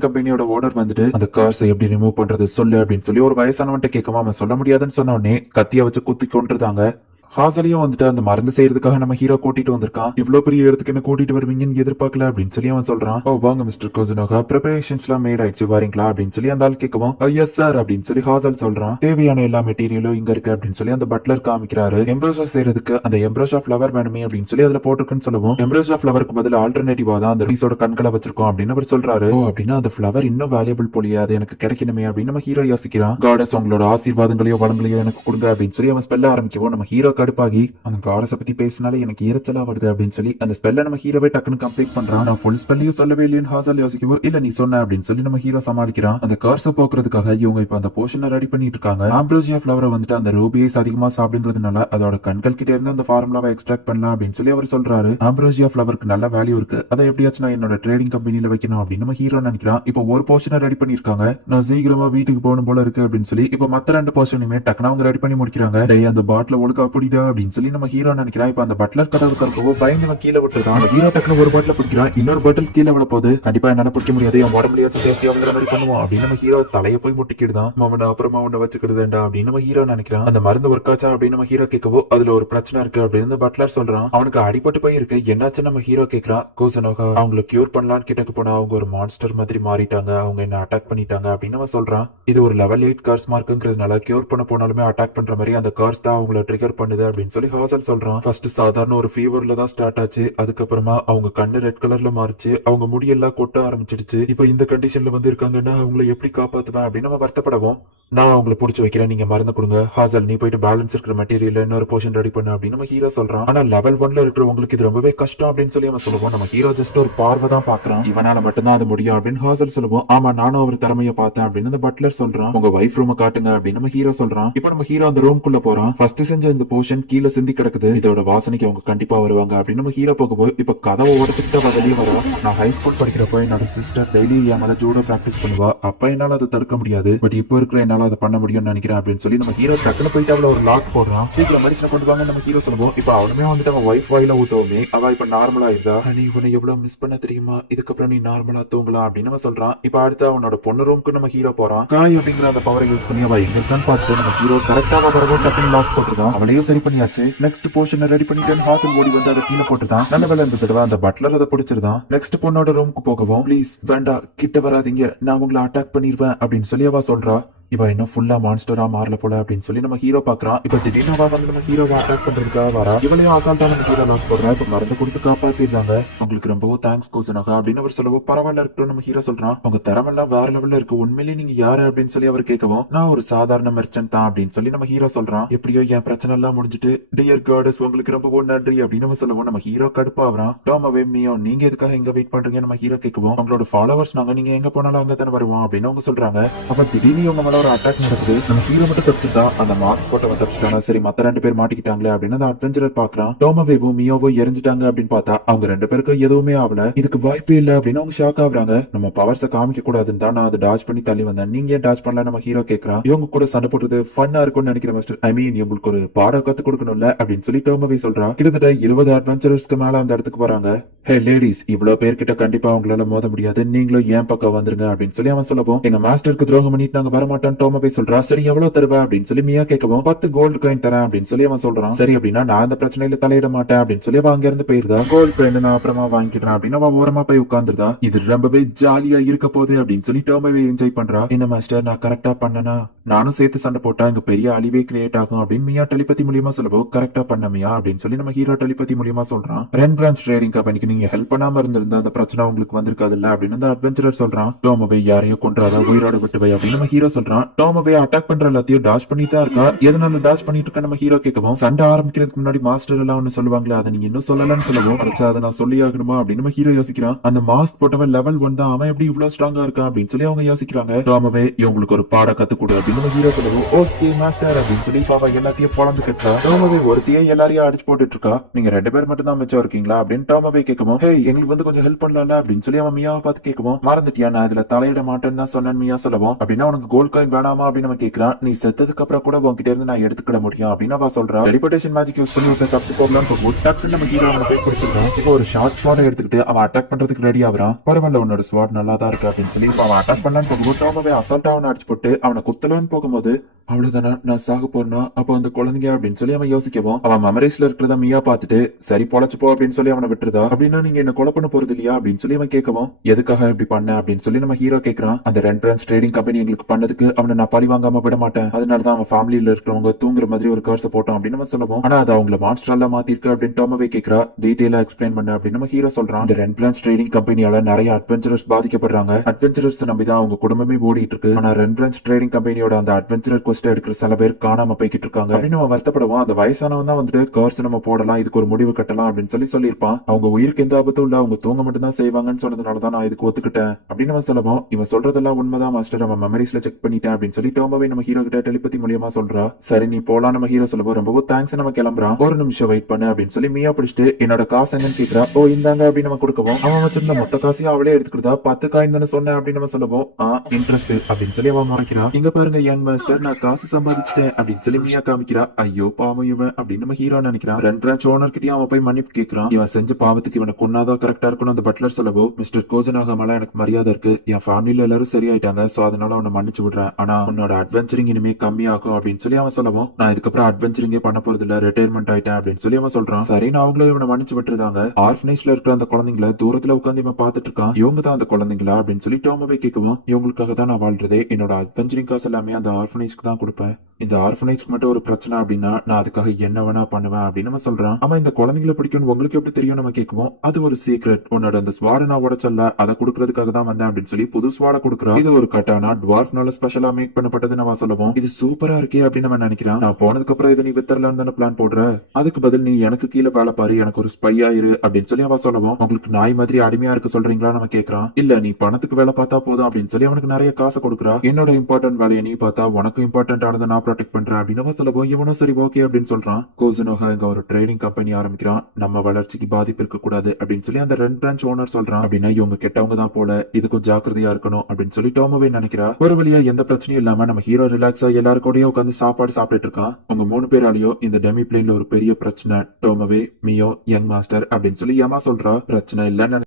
கம்பெனியோட ஓனர் வந்துட்டு அந்த கார்ஸை எப்படி ரிமூவ் பண்றது சொல்லு அப்படின்னு சொல்லி ஒரு வயசானவன்ட்ட கேட்காம அவன் சொல்ல முடியாதுன்னு சொன்ன உடனே கத்திய வச்சு குத்தி கொண்டுருந்தாங்க. ஹாசலையும் வந்துட்டு அந்த மருந்து செய்யறதுக்காக நம்ம ஹீரோ கூட்டிட்டு வந்திருக்கான். இவ்வளவு பெரிய இடத்துக்கு என்ன கூட்டிட்டு வருவீங்கன்னு எதிர்பார்க்கல அப்படின்னு சொல்லி அவன் சொல்றான். ஓ வாங்க மிஸ்டர் கோசனோகா, ப்ரிப்பரேஷன்ஸ் எல்லாம் மேட் ஆயிடுச்சு வரீங்களா அப்படின்னு சொல்லி அந்த ஆள் கேட்கவும் எஸ் சார் அப்படின்னு சொல்லி ஹாசல் சொல்றான். தேவையான எல்லா மெட்டீரியலும் இங்க இருக்கு அப்படின்னு சொல்லி அந்த பட்லர் காமிக்கிறாரு. எம்ப்ரோஷா செய்யறதுக்கு அந்த எம்ப்ரோஷா ஃபிளவர் வேணுமே அப்படின்னு சொல்லி அதுல போட்டுருக்குன்னு சொல்லவும் எம்ப்ரோஷா ஃபிளவருக்கு பதில் ஆல்டர்னேட்டிவா தான் அந்த பீஸோட கண்களை வச்சிருக்கோம் அப்படின்னு அவர் சொல்றாரு. ஓ அப்படின்னா அந்த ஃபிளவர் இன்னும் வேல்யூபிள் போலியே, அது எனக்கு கிடைக்கணுமே அப்படின்னு நம்ம ஹீரோ யோசிக்கிறான். காடஸ் உங்களோட ஆசீர்வாதங்களையோ வளங்களையோ எனக்கு கொடுங்க அப்படின்னு சொல்லி அவன் ஸ்பெல்ல ஆரம்பிக்கவும் நம்ம ஹீரோ கடுப்பாகி அந்த காடஸை பத்தி பேசினாலே எனக்கு எரிச்சலா வருது அப்படின்னு சொல்லி அந்த ஸ்பெல்ல நம்ம ஹீரோவே டக்குன்னு கம்ப்ளீட் பண்றான். நான் ஃபுல் ஸ்பெல்லையும் சொல்லவே இல்லைன்னு ஹாசல் யோசிக்கவோ இல்ல நீ சொன்ன அப்படின்னு சொல்லி நம்ம ஹீரோ சமாளிக்கிறான். அந்த கார்ஸை போக்குறதுக்காக இவங்க இப்ப அந்த போர்ஷனை ரெடி பண்ணிட்டு இருக்காங்க. ஆம்ப்ரோசியா ஃபிளவரை வந்துட்டு அந்த ரூபியஸ் அதிகமா சாப்பிடுங்கிறதுனால அதோட கண்கள் கிட்ட இருந்து அந்த ஃபார்முலாவை எக்ஸ்ட்ராக்ட் பண்ணலாம் அப்படின்னு சொல்லி அவர் சொல்றாரு. ஆம்ப்ரோசியா ஃபிளவருக்கு நல்ல வேல்யூ இருக்கு, அதை எப்படியாச்சும் நான் என்னோட ட்ரேடிங் கம்பெனில வைக்கணும் அப்படின்னு நம்ம ஹீரோ நினைக்கிறான். இப்போ ஒரு போர்ஷனை ரெடி பண்ணிருக்காங்க, நான் சீக்கிரமா வீட்டுக்கு போகணும் போல இருக்கு அப்படின்னு சொல்லி இப்போ மத்த ரெண்டு போர்ஷனுமே டக்குனு அவங்க ரெடி பண்ணி முடிக்கிறாங்க. அந்த பாட்டில ஒழுக்கா பிடிடா அப்படின்னு சொல்லி நம்ம ஹீரோ நினைக்கிறான். இப்ப அந்த பட்லர் கதவு திறக்கவோ பயந்து கீழே விட்டுறான். ஹீரோ டக்குனு ஒரு பாட்டில பிடிக்கிறான், இன்னொரு பாட்டில் கீழே விழ போகுது. கண்டிப்பா என்னால பிடிக்க முடியாது, என் உடம்புலயாச்சும் சேஃப்டி ஆகுற மாதிரி பண்ணுவோம் அப்படின்னு நம்ம ஹீரோ தலையை போய் முட்டிக்கிடுதான். அவனை அப்புறமா உன்னை வச்சுக்கிடுதேண்டா அப்படின்னு நம்ம ஹீரோ நினைக்கிறான். அந்த மருந்து ஒர்க் ஆச்சா அப்படின்னு நம்ம ஹீரோ கேட்கவோ அதுல ஒரு பிரச்சனை இருக்கு அப்படின்னு பட்லர் சொல்றான். அவனுக்கு அடிபட்டு போய் இருக்கு, என்னாச்சு நம்ம ஹீரோ கேட்கறான். கோசனோகா அவங்களை கியூர் பண்ணலான்னு கிட்டக்கு போனா அவங்க ஒரு மான்ஸ்டர் மாதிரி மாறிட்டாங்க, அவங்க என்ன அட்டாக் பண்ணிட்டாங்க அப்படின்னு அவன் சொல்றான். இது ஒரு லெவல் 8 கார்ஸ் மார்க்குங்கிறதுனால கியூர் பண்ண போனாலுமே அட்டாக் பண்ற மாதிரி அந்த கார்ஸ் தான் அவங்களை ட்ரிகர் பண்ணுது அப்படின்னு சொல்லி ஹாசல் சொல்றான். ஃபர்ஸ்ட் சாதாரண ஒரு ஃபீவர்ல தான் ஸ்டார்ட் ஆச்சு, அதுக்கப்புறமா அவங்க கண்ணு ரெட் கலர்ல மாறிச்சு, அவங்க முடியெல்லாம் கொட்ட ஆரம்பிச்சிடுச்சு. இப்ப இந்த கண்டிஷன்ல வந்து இருக்காங்கன்னா அவங்களை எப்படி காப்பாத்துவேன் அப்படின்னு நம்ம வருத்தப்படவும் நான் அவங்களை புடிச்சு வைக்கிறேன், நீங்க மருந்து கொடுங்க. ஹாசல் நீ போயிட்டு பேலன்ஸ் இருக்கிற மெட்டீரியல் இன்னொரு போர்ஷன் ரெடி பண்ணு அப்படின்னு நம்ம ஹீரோ சொல்றான். ஆனா லெவல் 1ல இருக்கிறவங்களுக்கு இது ரொம்பவே கஷ்டம் அப்படின்னு சொல்லி அவன் சொல்லுவோம். நம்ம ஹீரோ ஜஸ்ட் ஒரு பார்வை தான் பாக்குறான், இவனால மட்டும்தான் அது முடியும் அப்படின்னு ஹாசல் சொல்லுவோம். ஆமா நானும் அவர் திறமையை பார்த்தேன் அப்படின்னு அந்த பட்லர் சொல்றான். உங்க வைஃப் ரூம் காட்டுங்க அப்படின்னு நம்ம ஹீரோ சொல்றான். இப்ப நம்ம ஹீரோ அந்த ரூம்குள்ள போறான். ஃபர்ஸ்ட் செஞ்ச இந்த போர்ஷன் கீழே சிந்தி கிடக்குது, இதோட வாசனைக்கு அவங்க கண்டிப்பா வருவாங்க அப்படின்னு நம்ம ஹீரோ போகும்போது இப்ப கதவை உடச்சுக்கிட்ட வெளியே வரா. நான் ஹை ஸ்கூல் படிக்கிறப்போ என்னோட சிஸ்டர் டெய்லி என் மேல ஜூடோ பிராக்டிஸ் பண்ணுவா, அப்ப என்னால அதை தடுக்க முடியாது, பட் இப்போ இருக்கிற என்னால அதை பண்ண முடியும்னு நினைக்கிறேன் அப்படின்னு சொல்லி நம்ம ஹீரோ டக்குனு போயிட்டு அவள ஒரு லாக் போடுறான். சீக்கிரம் மனுஷனை கொண்டு வாங்க நம்ம ஹீரோ சொல்லுவோம். இப்ப அவனுமே வந்துட்டு அவன் வைஃப் வாயில ஊத்தவுமே அவ இப்ப நார்மலா இருந்தா. நீ உன்னை எவ்வளவு மிஸ் பண்ண தெரியுமா, இதுக்கப்புறம் நீ நார்மலா தூங்கலாம் அப்படின்னு நம்ம சொல்றான். இப்ப அடுத்து அவனோட பொண்ணு ரூமுக்கு நம்ம ஹீரோ போறான். காய் அப்படிங்கிற அந்த பவரை யூஸ் பண்ணி அவ எங்க இருக்கான்னு பார்த்து நம்ம ஹீரோ கரெக்டா வரவும் டக்குனு லாக் போட்டுருக்கான். அவளையும் சரி பண்ணியாச்சு. நெக்ஸ்ட் போர்ஷன் ரெடி பண்ணிட்டு ஹாசல் ஓடி வந்து அதை கீழே போட்டுதான். நல்ல வேலை இந்த தடவை அந்த பட்லர் அதை பிடிச்சிருந்தான். நெக்ஸ்ட் பொண்ணோட ரூமுக்கு போகவும் ப்ளீஸ் வேண்டாம் கிட்ட வராதீங்க, நான் உங்களை அட்டாக் பண்ணிருவேன் அப்படின்னு சொல்லி அவ சொல்றா. இவ இன்னும் ஃபுல்லா மான்ஸ்டரா மாறல போல அப்படின்னு சொல்லி நம்ம ஹீரோ பாக்குறான். இப்ப திடீர்னு அவ வந்து நம்ம ஹீரோவை அட்டாக் பண்றதுக்காக வரா. இவளையும் அசால்ட்டா நம்ம ஹீரோ லாக் போடுறா. இப்ப மருந்து கொடுத்து காப்பாத்திருந்தாங்க. உங்களுக்கு ரொம்பவும் தேங்க்ஸ் கோசனோகா அப்படின்னு அவர் சொல்லவும் பரவாயில்ல இருக்கட்டும் நம்ம ஹீரோ சொல்றான். உங்க திறமெல்லாம் வேற லெவல்ல இருக்கு, உண்மையிலேயே நீங்க யாரு அப்படின்னு சொல்லி அவர் கேட்கவும் நான் ஒரு சாதாரண மெர்ச்சன்ட் தான் அப்படின்னு சொல்லி நம்ம ஹீரோ சொல்றான். எப்படியோ என் பிரச்சனை எல்லாம் முடிஞ்சிட்டு டியர் காடஸ் உங்களுக்கு ரொம்பவும் நன்றி அப்படின்னு நம்ம சொல்லுவோம். நம்ம ஹீரோ கடுப்பாவறான். டோமவே மியோ நீங்க எதுக்காக எங்க வெயிட் பண்றீங்க நம்ம ஹீரோ கேட்கவும் அவங்களோட ஃபாலோவர்ஸ் நாங்க, நீங்க எங்க போனாலும் அங்க தானே வருவோம் அப்படின்னு அவங்க சொல்றாங்க. அப்ப திடீர்னு இவங்க மேல ஒரு அட்டாக் நடக்குது. நம்ம ஹீரோ மட்டும் தப்பிச்சுட்டா, அந்த மாஸ்க் போட்டவன் தப்பிச்சிட்டாங்க. சரி மத்த ரெண்டு பேர் மாட்டிக்கிட்டாங்களே அப்படின்னு அந்த அட்வென்ச்சரர் பாக்குறான். டோமவேவும் மியோவோ எரிஞ்சிட்டாங்க அப்படின்னு பார்த்தா அவங்க ரெண்டு பேருக்கும் எதுவுமே ஆகல. இதுக்கு வாய்ப்பே இல்ல அப்படின்னு அவங்க ஷாக் ஆகுறாங்க. நம்ம பவர்ஸை காமிக்க கூடாதுன்னு தான் நான் அதை டாச் பண்ணி தள்ளி வந்தேன், நீங்க ஏன் டாச் பண்ணல நம்ம ஹீரோ கேட்கறான். இவங்க கூட சண்டை போடுறது ஃபன்னா இருக்கும்னு நினைக்கிற மாஸ்டர், ஐ மீன் உங்களுக்கு ஒரு பாடம் கத்து கொடுக்கணும்ல அப்படின்னு சொல்லி டோமவே சொல்றா. கிட்டத்தட்ட 20 அட்வென்ச்சரர்ஸ்க்கு மேல அந்த இடத்துக்கு வராங்க. ஹே லேடிஸ், இவ்வளவு பேர்கிட்ட கண்டிப்பா அவங்களால மோத முடியாது, நீங்களும் ஏன் பக்கம் வந்துருங்க அப்படின்னு சொல்லி அவன் சொல்லவும் எங்க மாஸ்டருக்கு துரோகம் பண்ணிட்டு நாங்க வரமாட்டோம் டோமவே சொல்றா. சரி எவ்வளவு தருவ அப்படின்னு சொல்லி மியா கேட்கவும் 10 கோல்டு காயின் தரேன் அப்படின்னு சொல்லி அவன் சொல்றான். சரி அப்படின்னா நான் அந்த பிரச்சனையில தலையிட மாட்டேன் அப்படின்னு சொல்லி அவன் அங்க இருந்து போயிருந்தா. கோல்டு காயின் நான் அப்புறமா வாங்கிக்கிறேன் அப்படின்னு அவன் ஓரமா போய் உட்கார்ந்துருதா. இது ரொம்பவே ஜாலியா இருக்க போகுது அப்படின்னு சொல்லி டோமவே என்ஜாய் பண்றா. என்ன மாஸ்டர் நான் கரெக்டா பண்ணனா, நானும் சேர்த்து சண்டை போட்டா இங்க பெரிய அழிவே கிரியேட் ஆகும் அப்படின்னு மியா டெலிபதி மூலியமா சொல்லவும் கரெக்டா பண்ண மியா அப்படின்னு சொல்லி நம்ம ஹீரோ டெலிபதி மூலியமா சொல்றான். ரென் பிரான்ச் ட்ரேடிங் கம்பெனிக்கு நீங்க ஹெல்ப் பண்ணாம இருந்திருந்தா அந்த பிரச்சனை உங்களுக்கு வந்திருக்காது இல்ல அப்படின்னு அந்த அட்வென்ச்சரர் சொல்றான். டோமவே யாரையோ கொன்றாதா, உயிரோட விட்டுவை அப்படின்னு நம்ம ஹீரோ சொல்றான். டோமவே அட்டாக் பண்ற எல்லாத்தையும் டாஷ் பண்ணிட்டு தான் இருக்கா. எதனால டாஷ் பண்ணிட்டு இருக்க நம்ம ஹீரோ கேட்கவும் சண்டை ஆரம்பிக்கிறதுக்கு முன்னாடி மாஸ்டர் எல்லாம் ஒன்னு சொல்லுவாங்களே அதை நீங்க இன்னும் சொல்லலன்னு சொல்லவும் அதை நான் சொல்லி ஆகணுமா அப்படின்னு நம்ம ஹீரோ யோசிக்கிறான். அந்த மாஸ்க் போட்டவன் லெவல் 1 தான், அவன் எப்படி இவ்வளவு ஸ்ட்ராங்கா இருக்கா அப்படின்னு சொல்லி அவங்க யோசிக்கிறாங்க. டோமவே இவங்களுக்கு ஒரு பாட கத்து கொடு அப்படின்னு நம்ம ஹீரோ சொல்லவும் ஓகே மாஸ்டர் அப்படின்னு சொல்லி பாவா எல்லாத்தையும் பொழந்து கட்டுறா. டோமவே ஒருத்தையே எல்லாரையும் அடிச்சு போட்டுட்டு இருக்கா. நீங்க 2 பேர் மட்டும் தான் மிச்சம் இருக்கீங்களா அப்படின்னு டோமவே கேட்கவும் ஹே எங்களுக்கு வந்து கொஞ்சம் ஹெல்ப் பண்ணலாம்ல அப்படின்னு சொல்லி அவன் மியாவை பார்த்து கேட்கவும் மறந்துட்டியா நான் இதுல தலையிட மாட்டேன்னு தான் சொன்னேன் மியா சொல்லவும் அப்படின்னா உனக்கு கோல்ட் காயின் வேணாமா அப்படின்னு நம்ம கேக்குறான். நீ செத்ததுக்கு அப்புறம் கூட உன்கிட்ட இருந்து நான் எடுத்துக்கிட முடியும் அப்படின்னு அவ சொல்றா. டெலிபோர்டேஷன் மேஜிக் யூஸ் பண்ணி ஒருத்தர் தப்பிச்சு போகலான்னு போகும்போது டக்குன்னு நம்ம ஹீரோ அவனை போய் பிடிச்சிருக்கான். இப்போ ஒரு ஷார்ட் ஸ்வாட் எடுத்துக்கிட்டு அவன் அட்டாக் பண்றதுக்கு ரெடி ஆகுறான். பரவாயில்ல உன்னோட ஸ்வாட் நல்லா தான் இருக்கு அப்படின்னு சொல்லி அவன் அட்டாக் பண்ணலான்னு போகும்போது டாமாவே அசால்ட்டா அவனை அடிச்சு போட்டு அவனை குத்தலான்னு போகும்போது அவ்வளவுதானே நான் சாக போறேன்னா அப்ப அந்த குழந்தைங்க அப்படின்னு சொல்லி அவன் யோசிக்கவும் அவன் மெமரிஸ்ல இருக்கிறத மியா பார்த்துட்டு சரி பொழைச்சு போ அப்படின்னு சொல்லி அவனை விட்டுருதா. அப்படின்னா நீங்க என்ன கொலை பண்ண போறது இல்லையா அப்படின்னு சொல்லி அவன் கேட்கவும் எதுக்காக இப்படி பண்ண அப்படின்னு சொல்லி நம்ம ஹீரோ கேட்கறான். அந்த ரென்ட்ரன்ஸ் ட்ரேடிங் கம்பெனி எங்களுக்கு பண்ணதுக்கு அவனை நான் பழி வாங்காம விட மாட்டேன். அதனாலதான் அவன் ஃபேமிலியில இருக்கிறவங்க தூங்குற மாதிரி ஒரு கர்ஸை போட்டோம் அப்படின்னு நம்ம சொல்லுவோம். ஆனா அது அவங்கள மான்ஸ்டர் எல்லாம் மாத்திருக்கு அப்படின்னு டாமாவே கேட்கறா. டீடைலா எக்ஸ்பிளைன் பண்ண அப்படின்னு நம்ம ஹீரோ சொல்றான். இந்த ரென்ட்ரன்ஸ் ட்ரேடிங் கம்பெனியால நிறைய அட்வென்ச்சரர்ஸ் பாதிக்கப்படுறாங்க. அட்வென்ச்சரர்ஸ் நம்பிதான் அவங்க குடும்பமே ஓடிட்டு இருக்கு. ஆனா ரென்ட்ரன்ஸ் ட்ரேடிங் கம்பெனியோட அந்த அட்வென்ச்சரர் கொஸ்ட் எடுக்கிற சில பேர் காணாம போய்கிட்டு இருக்காங்க அப்படின்னு அவன் வருத்தப்படுவான். அந்த வயசானவன் தான் வந்துட்டு கர்ஸ் நம்ம போடலாம், இதுக்கு ஒரு முடிவு கட்டலாம் அப்படின்னு சொல்லியிருப்பான். அவங்க உயிருக்கு எந்த ஆபத்தும் இல்ல, அவங்க தூங்க மட்டும் தான் செய்வாங்கன்னு சொன்னதுனாலதான் நான் இதுக்கு ஒத்துக்கிட்டேன் அப்படின்னு அவன் சொல்லவும் இவன் சொல்றதெல்லாம் உண்மைதான் மாஸ்டர், அவன் மெமரிஸ்ல செக் பண்ணிட்டேன் அப்படின்னு சொல்லி டோமாவே நம்ம ஹீரோ கிட்ட டெலிபதி மூலியமா சொல்றா. சரி நீ போலாம் நம்ம ஹீரோ சொல்லவும் ரொம்ப தேங்க்ஸ் நம்ம கிளம்புறான். ஒரு நிமிஷம் வெயிட் பண்ணு அப்படின்னு சொல்லி மியா பிடிச்சிட்டு என்னோட காசு என்னன்னு கேட்கறா. ஓ இந்தாங்க அப்படின்னு நம்ம கொடுக்கவும் அவன் வச்சிருந்த மொத்த காசையும் அவளே எடுத்துக்கிட்டா. 10 காயின் தானே சொன்னேன் அப்படின்னு நம்ம சொல்லவும் இன்ட்ரெஸ்ட் அப்படின்னு சொல்லி அவன் முறைக்கிறா. இங்க பாருங்க யங் மாஸ்டர், நான் காசு சம்பாதிச்சிட்டேன் அப்படின்னு சொல்லி மியா காமிக்கிறா. ஐயோ பாவம் இவன் அப்படின்னு நம்ம ஹீரோ நினைக்கிறான். ரெண்ட் ஓனர் கிட்டயும் அவன் போய் மன்னிப்பு கேட்கறான். இவன் செஞ்ச பாவத்துக்கு இவனை கொன்னாதான் கரெக்டா இருக்கணும் அந்த பட்லர் சொல்லவோ மிஸ்டர் கோஜனாக மேல எனக்கு மரியாதை இருக்கு, என் ஃபேமிலியில எல்லாரும் சரியாயிட்டாங்க, சோ அதனால அவனை மன்னிச்சு விடுறேன். ஆனா உன்னோட அட்வென்ச்சரிங் இனிமே கம்மியாகும் அப்படின்னு சொல்லி அவன் சொல்லவும் நான் இதுக்கப்புறம் அட்வென்ச்சரிங்கே பண்ண போறது இல்ல, ரிட்டையர்மெண்ட் ஆயிட்டேன் அப்படின்னு சொல்லி அவன் சொல்றான். சரின்னு அவங்களும் இவனை மன்னிச்சு விட்டுருந்தாங்க. ஆர்ஃபனேஜ்ல இருக்கிற அந்த குழந்தைங்களை தூரத்துல உட்காந்து இவன் பாத்துட்டு இருக்கான். இவங்க தான் அந்த குழந்தைங்களா அப்படின்னு சொல்லி டோமாவே கேட்கவும் இவங்களுக்காக தான் நான் வாழ்றதே, என்னோட அட்வென்ச்சரிங் காசு எல்லாமே அந்த ஆர்ஃபனேஜ்க்கு தான் கொடுப்பேன், இந்த ஆர்ஃபனேஜ்க்கு மட்டும் ஒரு பிரச்சனை அப்படின்னா நான் அதுக்காக என்ன வேணா பண்ணுவேன் அப்படின்னு நம்ம சொல்றான். ஆமா இந்த குழந்தைங்களை பிடிக்கும் உங்களுக்கு எப்படி தெரியும் நம்ம கேட்குவோம். அது ஒரு சீக்ரெட், உன்னோட அந்த ஸ்வாட நான் உடச்சல்ல அதை கொடுக்கறதுக்காக தான் வந்தேன் அப்படின்னு சொல்லி புது ஸ்வாட கொடுக்குறான். இது ஒரு கட்டானா டுவார்ஃப்னால ஸ்பெஷலா மேக் பண்ணப்பட்டது நம்ம சொல்லுவோம். இது சூப்பரா இருக்கே அப்படின்னு நம்ம நினைக்கிறான். நான் போனதுக்கு அப்புறம் இதை நீ வித்தரலான்னு தானே பிளான் போடுற, அதுக்கு பதில் நீ எனக்கு கீழே வேலை பாரு, எனக்கு ஒரு ஸ்பையா இரு அப்படின்னு சொல்லி அவன் சொல்லுவோம். உங்களுக்கு நாய் மாதிரி அடிமையா இருக்க சொல்றீங்களா நம்ம கேட்கறான். இல்ல நீ பணத்துக்கு வேலை பார்த்தா போதும் அப்படின்னு சொல்லி அவனுக்கு நிறைய காசு கொடுக்குறா. என்னோட இம்பார்ட்டன்ட் வேலையை நீ பார்த்தா உனக்கு இம்பார்ட்டன்ட் ஆனதை நான் ப்ரொடெக்ட் பண்றேன் அப்படின்னு சொல்லவும் இவனும் சரி ஓகே அப்படின்னு சொல்றான். கோசனோகா இங்க ஒரு ட்ரேடிங் கம்பெனி ஆரம்பிக்கிறான், நம்ம வளர்ச்சிக்கு பாதிப்பு இருக்க கூடாது அப்படின்னு சொல்லி அந்த ரெண்ட் பிரான்ச் ஓனர் சொல்றான். அப்படின்னா இவங்க கெட்டவங்க தான் போல, இதுக்கும் ஜாக்கிரதையா இருக்கணும் அப்படின்னு சொல்லி டோமாவே நினைக்கிறா. ஒரு வழியா எந்த பிரச்சனையும் இல்லாம நம்ம ஹீரோ ரிலாக்ஸா எல்லாரும் கூடயும் உட்காந்து சாப்பாடு சாப்பிட்டு இருக்கான். உங்க 3 பேராலையும் இந்த டெமி பிளேன்ல ஒரு பெரிய பிரச்சனை, டோமாவே மியோ யங் மாஸ்டர் அப்படின்னு சொல்லி யமா சொல்றா. பிரச்சனை இல்லன்னு